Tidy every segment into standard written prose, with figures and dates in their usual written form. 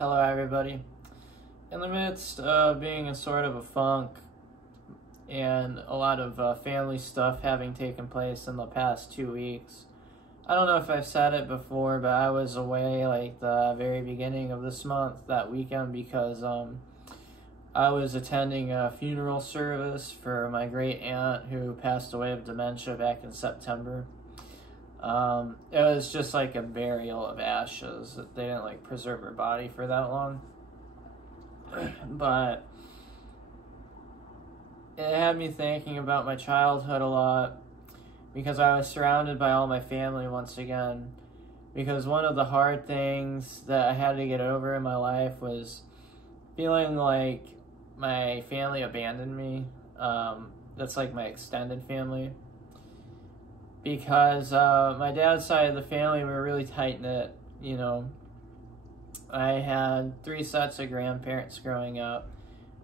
Hello, everybody. In the midst of being in sort of a funk and a lot of family stuff having taken place in the past 2 weeks, I don't know if I've said it before, but I was away like the very beginning of this month, that weekend, because I was attending a funeral service for my great aunt who passed away of dementia back in September. It was just like a burial of ashes. They didn't like preserve her body for that long. But it had me thinking about my childhood a lot because I was surrounded by all my family once again. Because one of the hard things that I had to get over in my life was feeling like my family abandoned me. That's like my extended family. Because my dad's side of the family were really tight-knit, you know. I had 3 sets of grandparents growing up.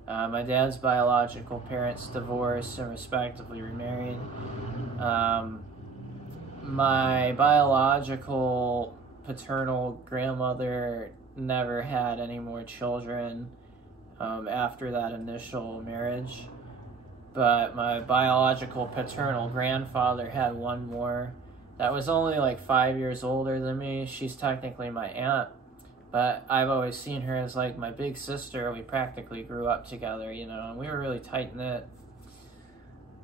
My dad's biological parents divorced and respectively remarried. My biological paternal grandmother never had any more children after that initial marriage. But my biological paternal grandfather had one more that was only like 5 years older than me. She's technically my aunt, but I've always seen her as like my big sister. We practically grew up together, you know, and we were really tight-knit.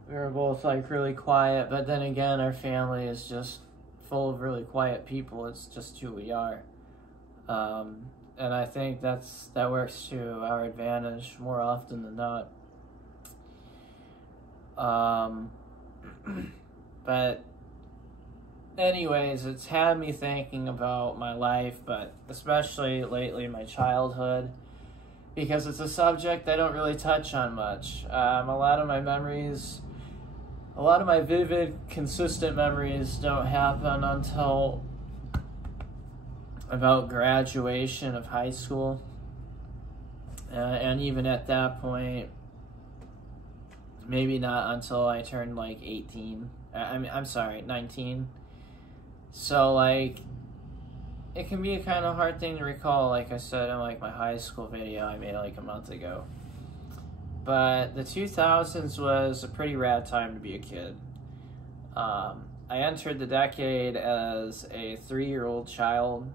We were both like really quiet, but then again, our family is just full of really quiet people. It's just who we are. And I think that works to our advantage more often than not. But anyways, it's had me thinking about my life, but especially lately my childhood, because it's a subject I don't really touch on much. A lot of my memories, a lot of my vivid, consistent memories don't happen until about graduation of high school. And even at that point, maybe not until I turned like 18. I'm sorry, 19. So like, it can be a kind of hard thing to recall, like I said in like my high school video I made like a month ago. But the 2000s was a pretty rad time to be a kid. I entered the decade as a 3-year-old child,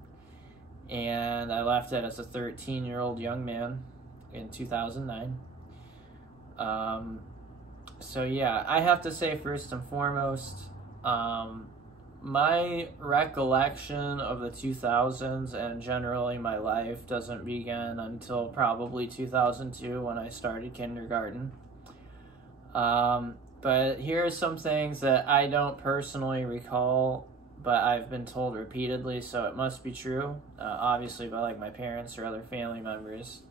and I left it as a 13-year-old young man in 2009. So yeah, I have to say first and foremost, my recollection of the 2000s and generally my life doesn't begin until probably 2002 when I started kindergarten. But here are some things that I don't personally recall, but I've been told repeatedly, so it must be true, obviously by like my parents or other family members.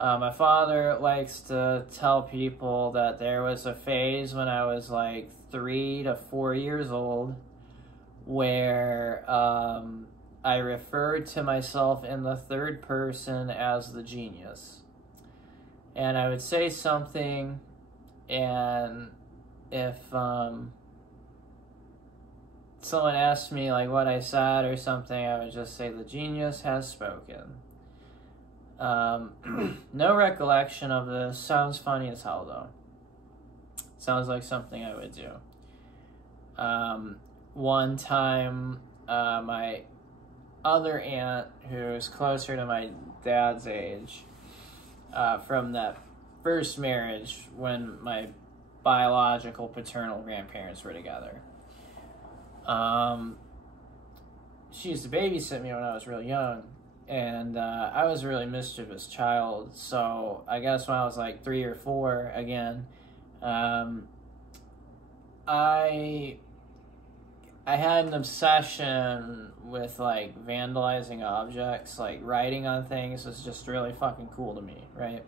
My father likes to tell people that there was a phase when I was like 3 to 4 years old where I referred to myself in the third person as the genius. And I would say something, and if someone asked me like what I said or something, I would just say, "The genius has spoken." No recollection of this. Sounds funny as hell, though. Sounds like something I would do. One time, my other aunt, who's closer to my dad's age, from that first marriage when my biological paternal grandparents were together, she used to babysit me when I was real young. And I was a really mischievous child, so I guess when I was like 3 or 4, again, I had an obsession with like vandalizing objects. Like writing on things was just really fucking cool to me, right?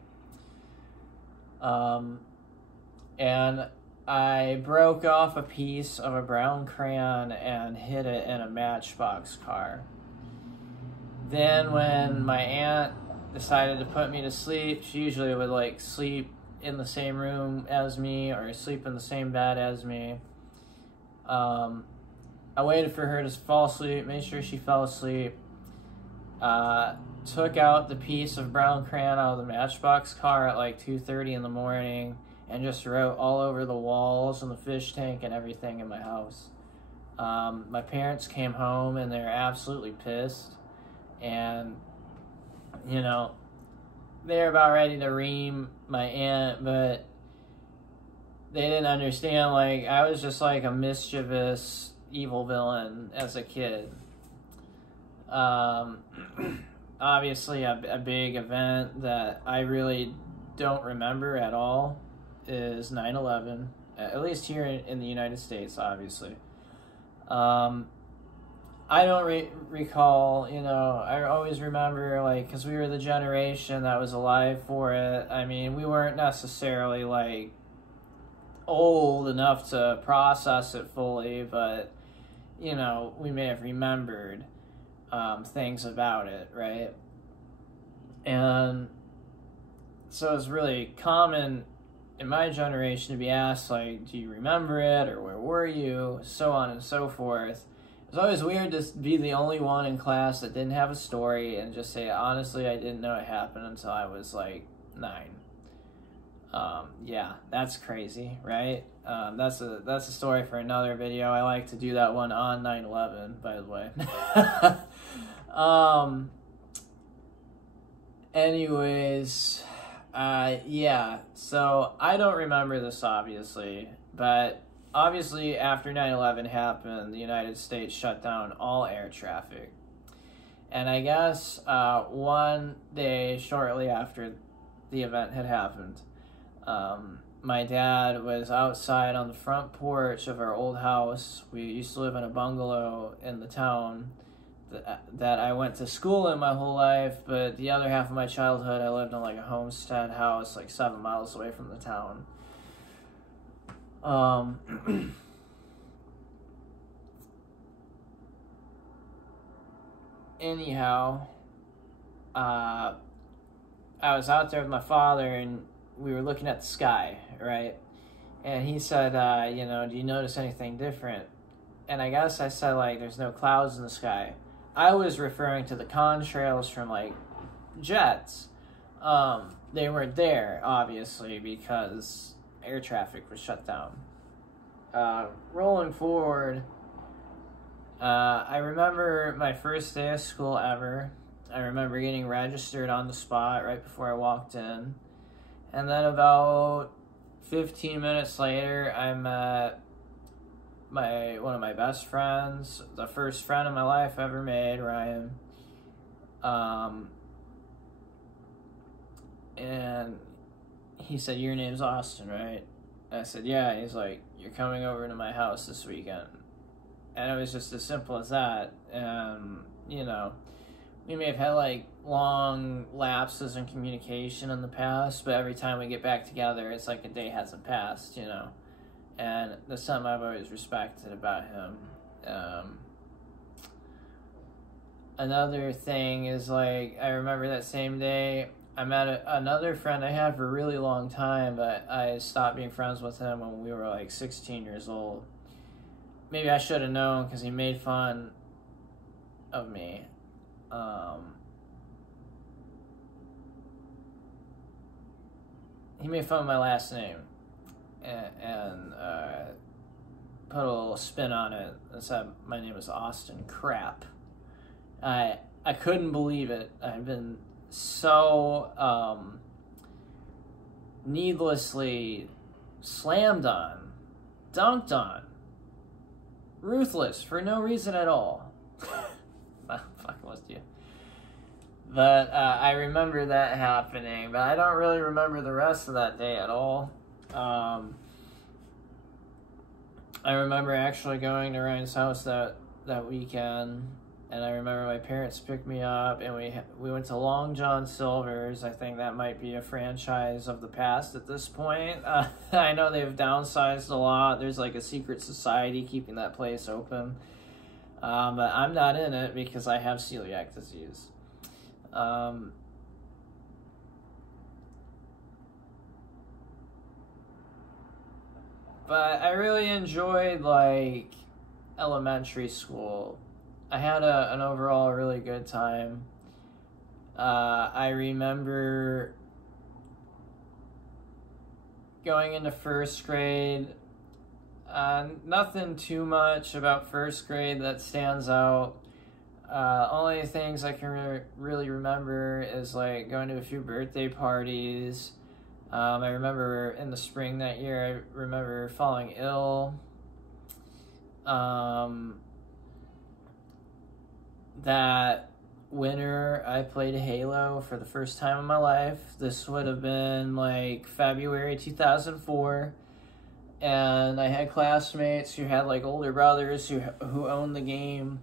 And I broke off a piece of a brown crayon and hid it in a Matchbox car. Then when my aunt decided to put me to sleep, she usually would like sleep in the same room as me or sleep in the same bed as me. I waited for her to fall asleep, made sure she fell asleep. took out the piece of brown crayon out of the Matchbox car at like 2:30 in the morning and just wrote all over the walls and the fish tank and everything in my house. My parents came home and they're absolutely pissed, and you know, they're about ready to ream my aunt, but they didn't understand, like, I was just like a mischievous evil villain as a kid. Obviously a big event that I really don't remember at all is 9/11, at least here in the United States, obviously. I don't recall, you know, I always remember, like, because we were the generation that was alive for it. I mean, we weren't necessarily, like, old enough to process it fully, but, you know, we may have remembered things about it, right? And so it's really common in my generation to be asked, like, do you remember it, or where were you, so on and so forth. It's always weird to be the only one in class that didn't have a story and just say, honestly, I didn't know it happened until I was like 9. Yeah, that's crazy, right? That's a story for another video. I like to do that one on 9/11, by the way. Anyways, yeah, so I don't remember this, obviously, but obviously after 9/11 happened, the United States shut down all air traffic. And I guess one day shortly after the event had happened, my dad was outside on the front porch of our old house. We used to live in a bungalow in the town that I went to school in my whole life, but the other half of my childhood I lived in like a homestead house like 7 miles away from the town. Anyhow, I was out there with my father and we were looking at the sky, right? And he said, you know, do you notice anything different? And I guess I said, like, there's no clouds in the sky. I was referring to the contrails from, like, jets. They weren't there, obviously, because air traffic was shut down. Rolling forward, I remember my first day of school ever. I remember getting registered on the spot right before I walked in. And then about 15 minutes later, I met one of my best friends, the first friend in my life I ever made, Ryan. And he said, your name's Austin, right? And I said, yeah. He's like, you're coming over to my house this weekend. And it was just as simple as that. And, you know, we may have had like long lapses in communication in the past, but every time we get back together, it's like a day hasn't passed, you know. And that's something I've always respected about him. Another thing is, like, I remember that same day I met another friend I had for a really long time, but I stopped being friends with him when we were like 16 years old. Maybe I should have known because he made fun of me. He made fun of my last name and put a little spin on it and said my name is Austin Crap. I couldn't believe it. I've been so needlessly slammed on, dunked on, ruthless for no reason at all. Fuck most of you. But I remember that happening, but I don't really remember the rest of that day at all. I remember actually going to Ryan's house that weekend, and I remember my parents picked me up, and we went to Long John Silver's. I think that might be a franchise of the past at this point. I know they've downsized a lot. There's like a secret society keeping that place open. But I'm not in it because I have celiac disease. But I really enjoyed, like, elementary school. I had an overall really good time. I remember going into first grade. Nothing too much about first grade that stands out. Only things I can really remember is like going to a few birthday parties. I remember in the spring that year, I remember falling ill. That winter, I played Halo for the first time in my life. This would have been like February 2004. And I had classmates who had like older brothers who owned the game.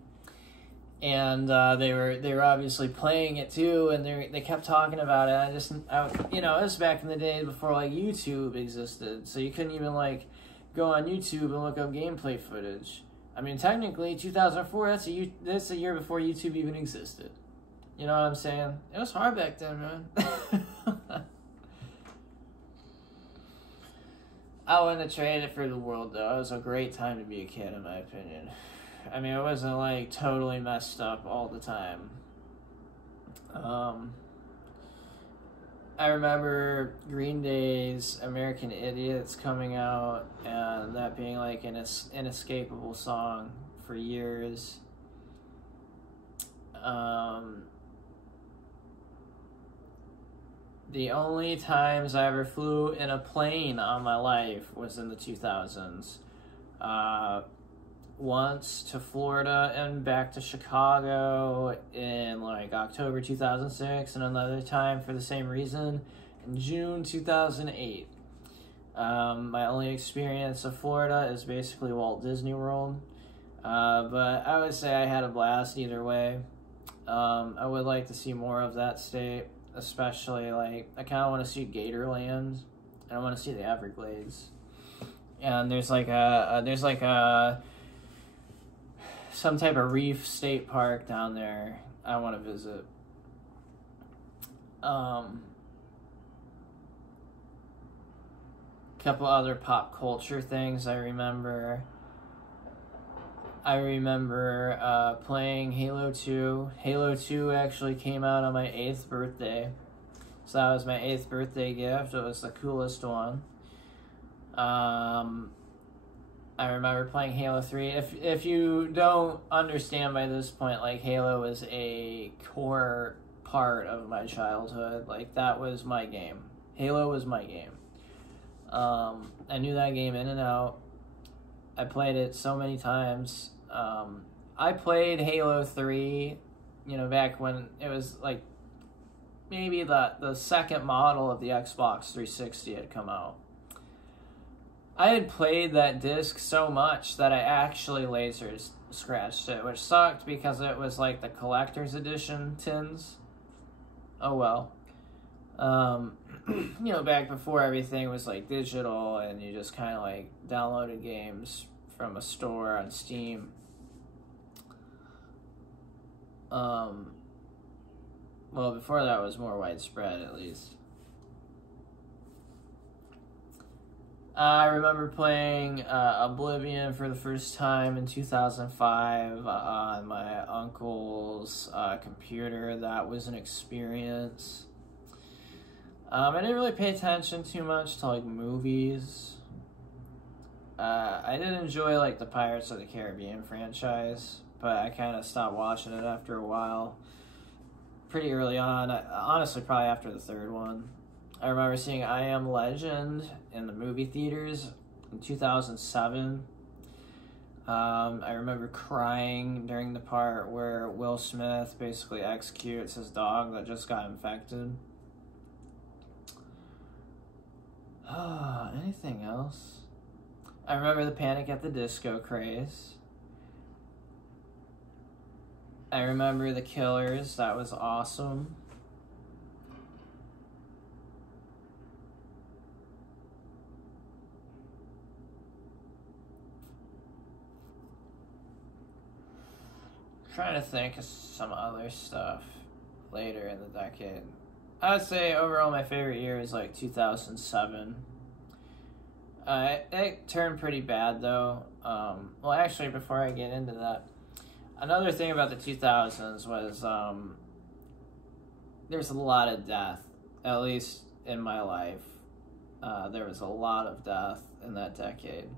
And they were obviously playing it too, and they kept talking about it. It was back in the day before like YouTube existed, so you couldn't even like go on YouTube and look up gameplay footage. I mean, technically, 2004 that's a year before YouTube even existed. You know what I'm saying? It was hard back then, man. I wouldn't have traded it for the world though. It was a great time to be a kid, in my opinion. I mean, it wasn't like totally messed up all the time. I remember Green Day's American Idiots coming out and that being like an inescapable song for years. The only times I ever flew in a plane on my life was in the 2000s. Once to Florida and back to Chicago in like October 2006, and another time for the same reason in June 2008. My only experience of Florida is basically Walt Disney World, but I would say I had a blast either way. I would like to see more of that state, especially like I kind of want to see Gatorland, and I want to see the Everglades. And there's some type of reef state park down there I want to visit. Couple other pop culture things I remember. Playing Halo 2. Halo 2 actually came out on my 8th birthday. So that was my 8th birthday gift. It was the coolest one. I remember playing Halo 3. If you don't understand by this point, like, Halo is a core part of my childhood. Like, that was my game. Halo was my game. I knew that game in and out. I played it so many times. I played Halo 3, back when it was, like, maybe the second model of the Xbox 360 had come out. I had played that disc so much that I actually laser scratched it, which sucked because it was like the collector's edition tins. Oh well. Back before everything was like digital and you just kind of like downloaded games from a store on Steam. Well, before that was more widespread at least. I remember playing Oblivion for the first time in 2005 on my uncle's computer. That was an experience. I didn't really pay attention too much to like movies. I did enjoy like the Pirates of the Caribbean franchise, but I kind of stopped watching it after a while. Pretty early on, honestly probably after the third one. I remember seeing I Am Legend in the movie theaters in 2007. I remember crying during the part where Will Smith basically executes his dog that just got infected. Anything else? I remember the Panic at the Disco craze. I remember The Killers. That was awesome. Trying to think of some other stuff later in the decade. I would say overall my favorite year is like 2007. It turned pretty bad though. Well, actually, before I get into that, another thing about the 2000s was there's a lot of death, at least in my life. There was a lot of death in that decade.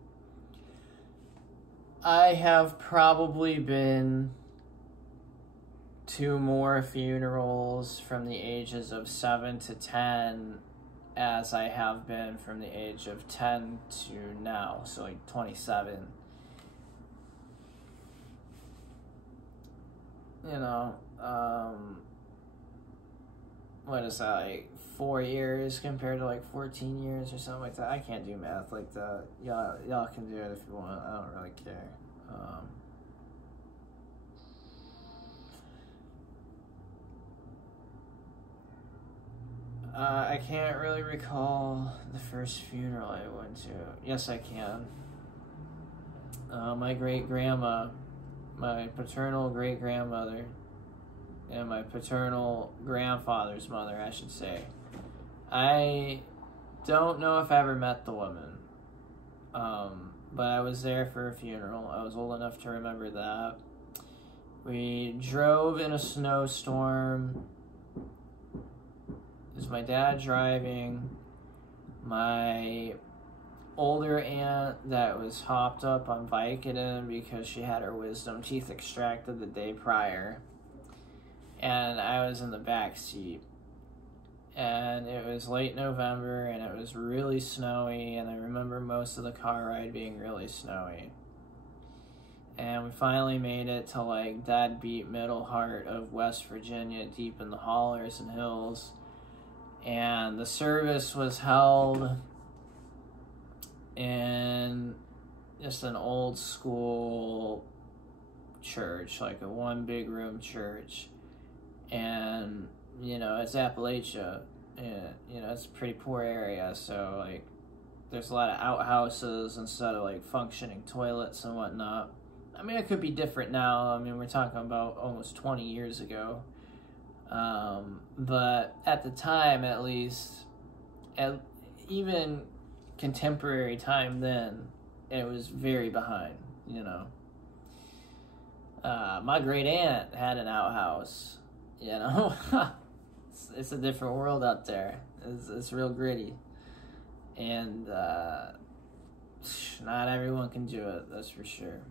I have probably been to more funerals from the ages of 7 to 10 as I have been from the age of 10 to now, so like 27. You know, what is that, like 4 years compared to like 14 years or something like that? I can't do math like that. Y'all can do it if you want. I don't really care. I can't really recall the first funeral I went to. Yes, I can. My great-grandma, my paternal great-grandmother, and my paternal grandfather's mother, I should say. I don't know if I ever met the woman, but I was there for a funeral. I was old enough to remember that. We drove in a snowstorm. It was my dad driving, my older aunt that was hopped up on Vicodin because she had her wisdom teeth extracted the day prior, and I was in the back seat. And it was late November, and it was really snowy, and I remember most of the car ride being really snowy. And we finally made it to like deadbeat middle heart of West Virginia, deep in the hollers and hills. And the service was held in just an old school church, like a one big room church. And, you know, it's Appalachia, and, you know, it's a pretty poor area, so, like, there's a lot of outhouses instead of, like, functioning toilets and whatnot. I mean, it could be different now. I mean, we're talking about almost 20 years ago. But at the time, at least, even contemporary time then, it was very behind, you know. My great aunt had an outhouse, you know. It's a different world out there. It's real gritty. And, not everyone can do it, that's for sure.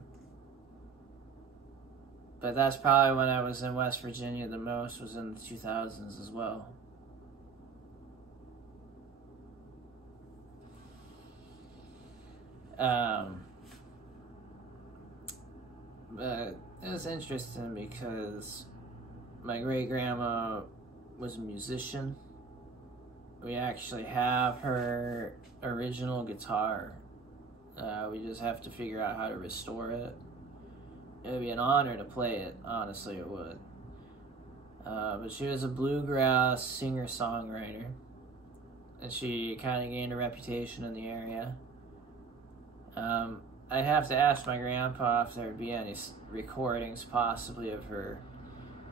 But that's probably when I was in West Virginia the most, was in the 2000s as well. But it was interesting because my great-grandma was a musician. We actually have her original guitar. We just have to figure out how to restore it. It would be an honor to play it, honestly it would. But she was a bluegrass singer-songwriter, and she kind of gained a reputation in the area. I have to ask my grandpa if there would be any recordings possibly of her,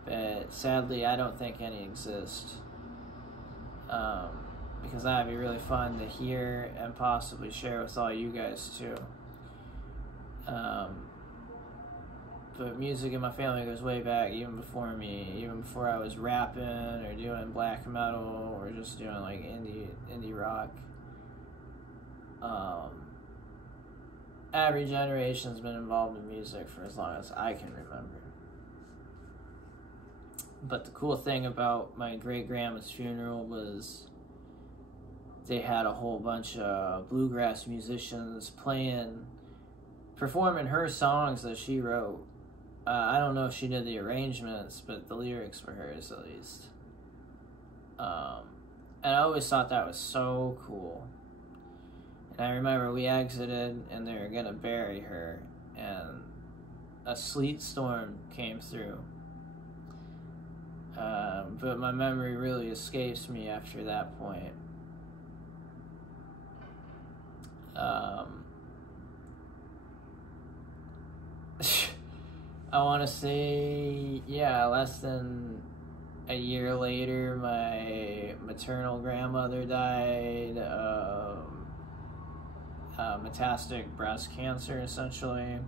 but sadly I don't think any exist. Because that would be really fun to hear and possibly share with all you guys too. But music in my family goes way back, even before me, even before I was rapping or doing black metal or just doing like indie rock. Every generation's been involved in music for as long as I can remember. But the cool thing about my great-grandma's funeral was they had a whole bunch of bluegrass musicians performing her songs that she wrote. I don't know if she did the arrangements, but the lyrics were hers at least. And I always thought that was so cool. And I remember we exited and they were gonna bury her, and a sleet storm came through. But my memory really escapes me after that point. I want to say, yeah, less than a year later, my maternal grandmother died of metastatic breast cancer, essentially.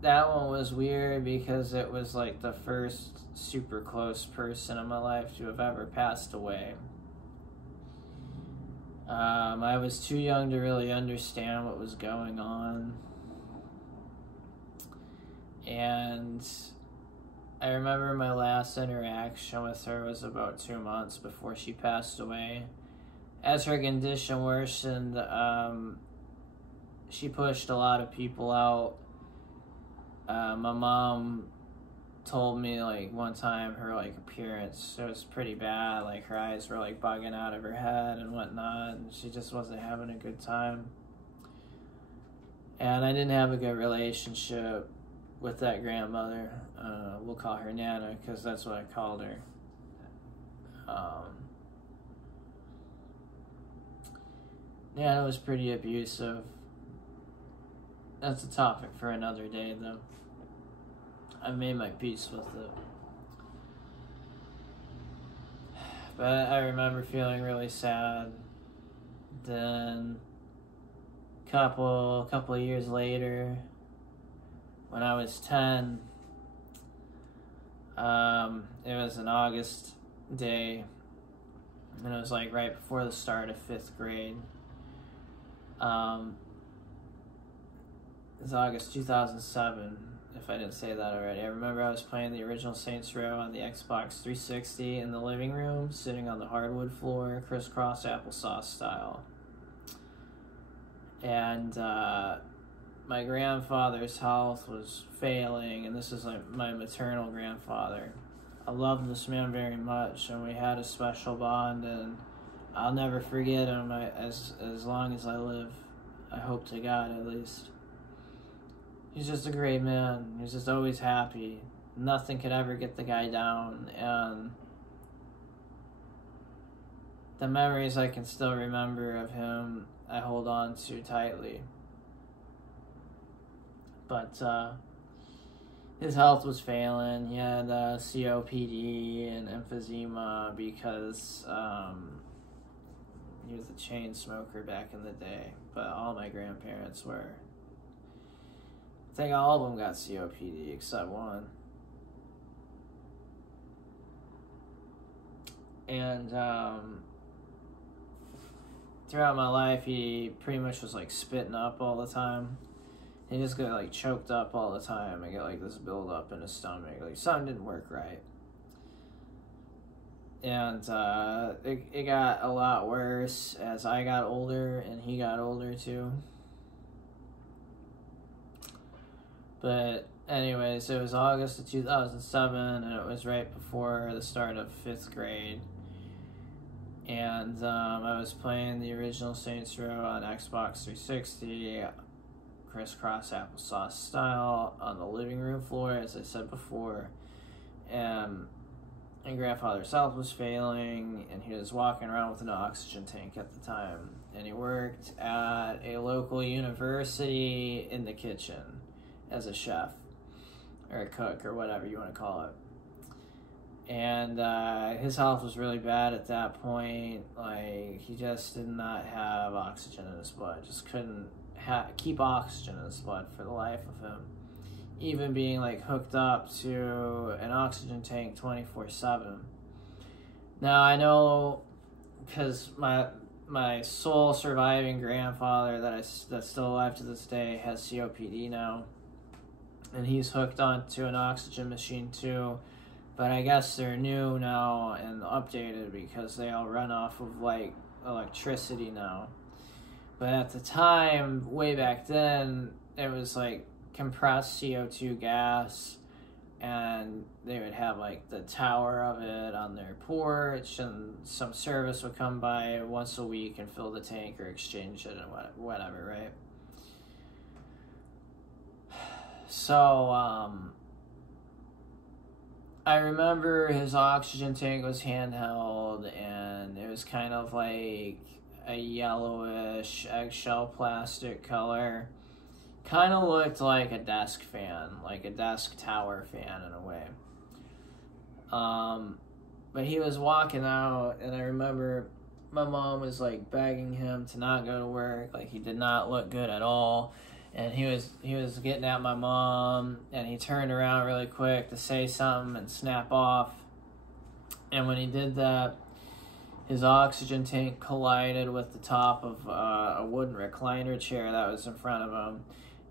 that one was weird because it was like the first super close person in my life to have ever passed away. I was too young to really understand what was going on. And I remember my last interaction with her was about 2 months before she passed away. As her condition worsened, she pushed a lot of people out. My mom told me, like, one time her, like, appearance, it was pretty bad. Like, her eyes were, like, bugging out of her head and whatnot, and she just wasn't having a good time. And I didn't have a good relationship with that grandmother. We'll call her Nana, because that's what I called her. Nana was pretty abusive. That's a topic for another day, though. I made my peace with it. But I remember feeling really sad. Then, couple of years later, when I was 10, it was an August day, and it was like right before the start of 5th grade. It was August 2007, if I didn't say that already. I remember I was playing the original Saints Row on the Xbox 360 in the living room, sitting on the hardwood floor, crisscross applesauce style. And my grandfather's health was failing, and this is like my maternal grandfather. I loved this man very much, and we had a special bond, and I'll never forget him as long as I live. I hope to God, at least. He's just a great man. He's just always happy. Nothing could ever get the guy down, and the memories I can still remember of him, I hold on to tightly. But his health was failing. He had COPD and emphysema because he was a chain smoker back in the day. But all my grandparents were. I think all of them got COPD except one. And throughout my life, he pretty much was like spitting up all the time. He just got like choked up all the time and get like this buildup in his stomach. Like something didn't work right. And it got a lot worse as I got older and he got older too. But anyways, it was August of 2007, and it was right before the start of 5th grade. And I was playing the original Saints Row on Xbox 360, crisscross applesauce style, on the living room floor, as I said before. And my grandfather's health was failing, and he was walking around with an oxygen tank at the time. And he worked at a local university in the kitchen as a chef, or a cook, or whatever you want to call it. And his health was really bad at that point. Like, he just did not have oxygen in his blood. Just couldn't keep oxygen in his blood for the life of him. Even being, like, hooked up to an oxygen tank 24/7. Now, I know, because my sole surviving grandfather that's still alive to this day has COPD now. And he's hooked onto an oxygen machine too. But I guess they're new now and updated because they all run off of like electricity now. But at the time, way back then, it was like compressed CO2 gas, and they would have like the tower of it on their porch, and some service would come by once a week and fill the tank or exchange it and whatever, right? So, I remember his oxygen tank was handheld, and it was kind of like a yellowish eggshell plastic color. Kind of looked like a desk fan, like a desk tower fan in a way. But he was walking out, and I remember my mom was like begging him to not go to work. Like, he did not look good at all. And he was getting at my mom, and he turned around really quick to say something and snap off. And when he did that, his oxygen tank collided with the top of a wooden recliner chair that was in front of him.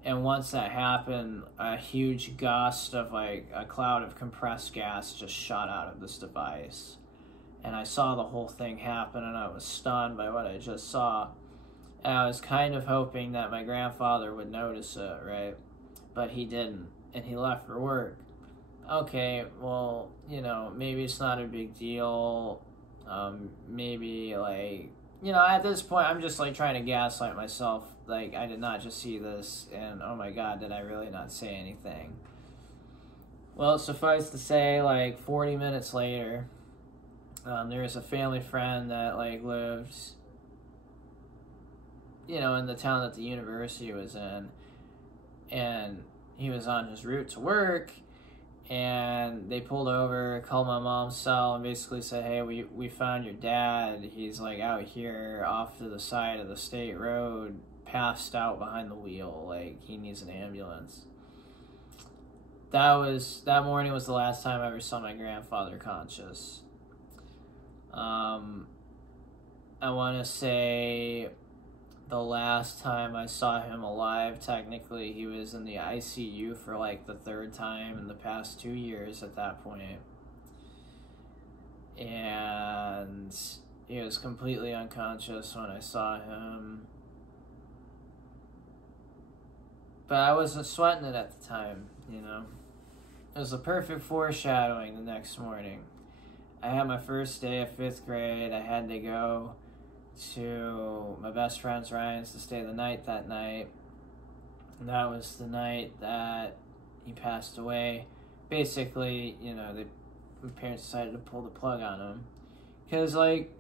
And once that happened, a huge gust of like a cloud of compressed gas just shot out of this device. And I saw the whole thing happen, and I was stunned by what I just saw. And I was kind of hoping that my grandfather would notice it, right? But he didn't, and he left for work. Okay, well, you know, maybe it's not a big deal. Maybe, like, you know, at this point, I'm just, like, trying to gaslight myself. Like, I did not just see this, and oh my god, did I really not say anything? Well, suffice to say, like, 40 minutes later, there was a family friend that, like, lived, you know, in the town that the university was in, and he was on his route to work, and they pulled over, called my mom's cell, and basically said, hey, we found your dad. He's, like, out here off to the side of the state road, passed out behind the wheel. Like, he needs an ambulance. That morning was the last time I ever saw my grandfather conscious. I want to say the last time I saw him alive, technically, he was in the ICU for like the third time in the past 2 years at that point. And he was completely unconscious when I saw him. But I wasn't sweating it at the time, you know. It was a perfect foreshadowing the next morning. I had my first day of 5th grade. I had to go to my best friend's Ryan's to stay the night that night. And that was the night that he passed away. Basically, you know, my parents decided to pull the plug on him. Because, like,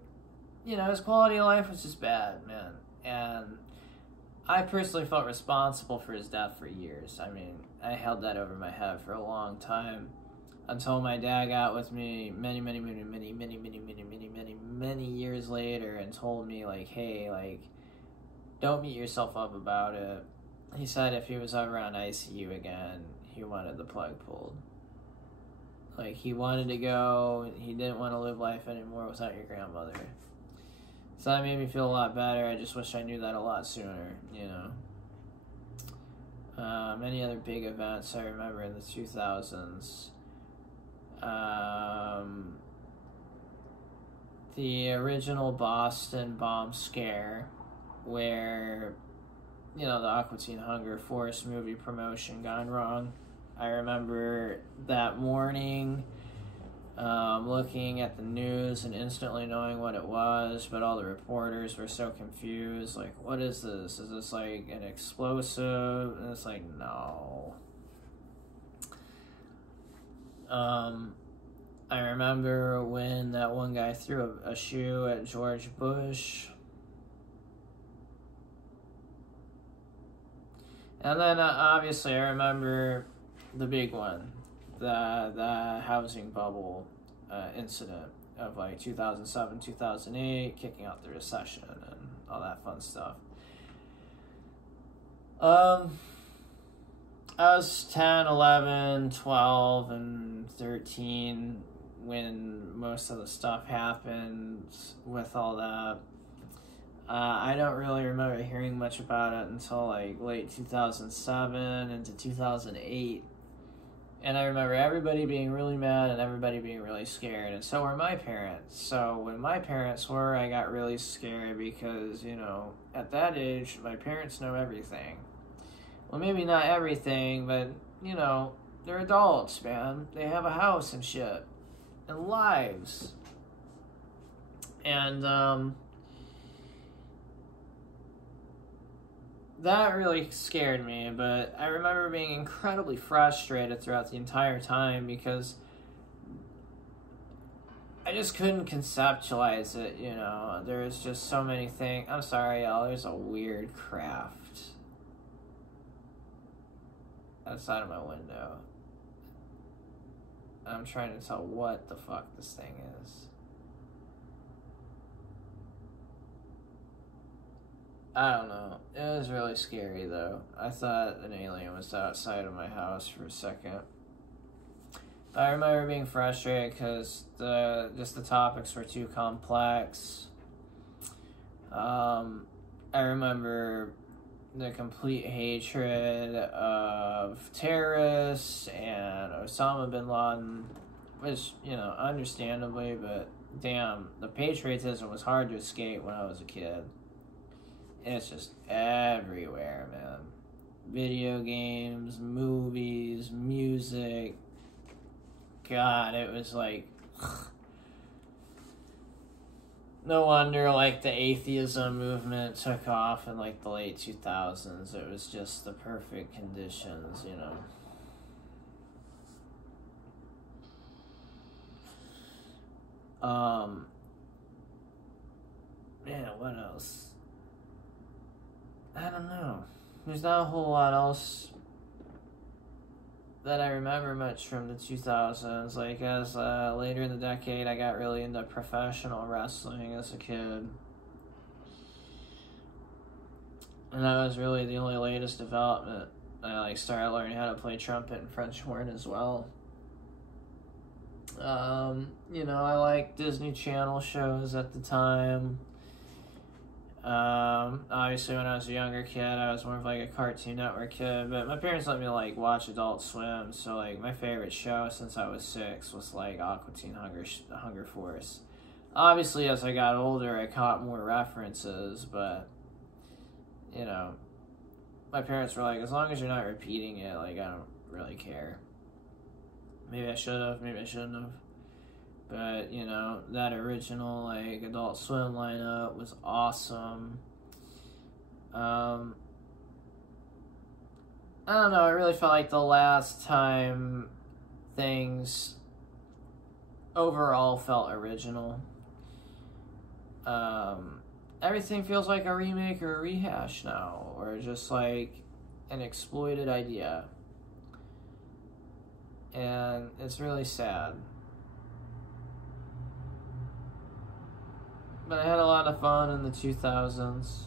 you know, his quality of life was just bad, man. And I personally felt responsible for his death for years. I mean, I held that over my head for a long time. Until my dad got with me many years later and told me, like, hey, like, don't beat yourself up about it. He said if he was ever on ICU again, he wanted the plug pulled. Like, he wanted to go, he didn't want to live life anymore without your grandmother. So that made me feel a lot better. I just wish I knew that a lot sooner, you know. Many other big events I remember in the 2000s. The original Boston bomb scare, where, you know, the Aqua Teen Hunger Force movie promotion gone wrong. I remember that morning looking at the news and instantly knowing what it was, but all the reporters were so confused. Like, what is this? Is this like an explosive? And it's like, no. I remember when that one guy threw a shoe at George Bush. And then obviously I remember the big one, the housing bubble incident of like 2007, 2008, kicking out the recession and all that fun stuff. I was 10, 11, 12, and 13 when most of the stuff happened with all that. I don't really remember hearing much about it until like late 2007 into 2008. And I remember everybody being really mad and everybody being really scared. And so were my parents. So when my parents were, I got really scared because, you know, at that age, my parents know everything. Well, maybe not everything, but, you know, they're adults, man. They have a house and shit. And lives. And, that really scared me, but I remember being incredibly frustrated throughout the entire time because I just couldn't conceptualize it, you know. There's just so many things. I'm sorry, y'all, there's a weird craft outside of my window. I'm trying to tell what the fuck this thing is. I don't know. It was really scary, though. I thought an alien was outside of my house for a second. But I remember being frustrated because the topics were too complex. I remember the complete hatred of terrorists and Osama bin Laden, which, you know, understandably, but damn, the patriotism was hard to escape when I was a kid. It's just everywhere, man. Video games, movies, music. God, it was like... No wonder, like, the atheism movement took off in, like, the late 2000s. It was just the perfect conditions, you know. Man, what else? I don't know. There's not a whole lot else that I remember much from the 2000s. Like, as later in the decade, I got really into professional wrestling as a kid. And that was really the only latest development. I, like, started learning how to play trumpet and French horn as well. You know, I liked Disney Channel shows at the time. Obviously when I was a younger kid, I was more of like a Cartoon Network kid, but my parents let me like watch Adult Swim, so like my favorite show since I was 6 was like Aqua Teen Hunger Force. Obviously as I got older, I caught more references, but you know, my parents were like, as long as you're not repeating it, like I don't really care. Maybe I should have, maybe I shouldn't have. But, you know, that original, like, Adult Swim lineup was awesome. I don't know, I really felt like the last time things overall felt original. Everything feels like a remake or a rehash now, or just like an exploited idea. And it's really sad. But I had a lot of fun in the 2000s.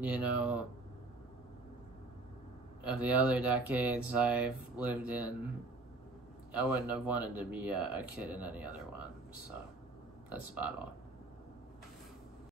You know, of the other decades I've lived in, I wouldn't have wanted to be a kid in any other one. So, that's about all.